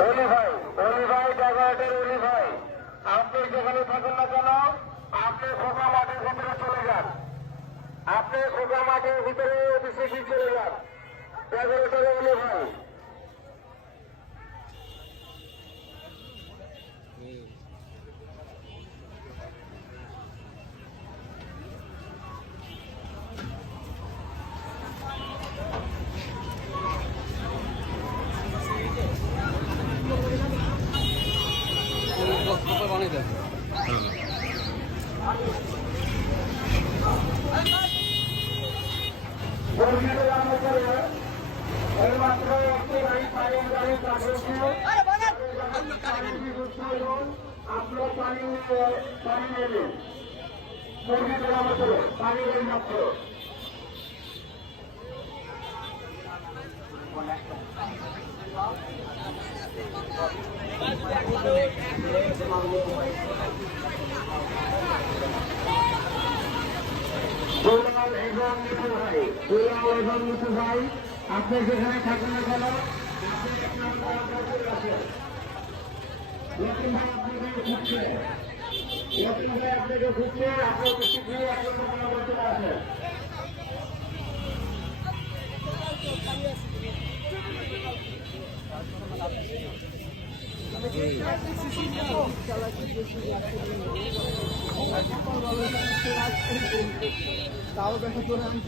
অলি ভাই, ড্রাইভারের অলি ভাই, আপনি যেখানে থাকেন না কেন, আপনি খোকা মাঠের ভিতরে চলে যান। আপনি খোকা মাঠের ভিতরে অফিসে গিয়ে চলে যান। ড্রাইভারের অলি ভাই। আপনার পানি নেবেন, মুরগি দেওয়া মতো পানি নেই মাত্র। দুলাল এবং মিঠু ভাই, দুলাল এবং মিঠু ভাই, আপনি যেখানে থাকেন না কেন, লক্ষ্মী ভাই আপনাকে খুঁজছে, লক্ষ্মী ভাই আপনাকে খুঁজছে, আপনার উপস্থিত হয়ে আপনার কথা বলতে আসেন। তাও দেখা করে আমি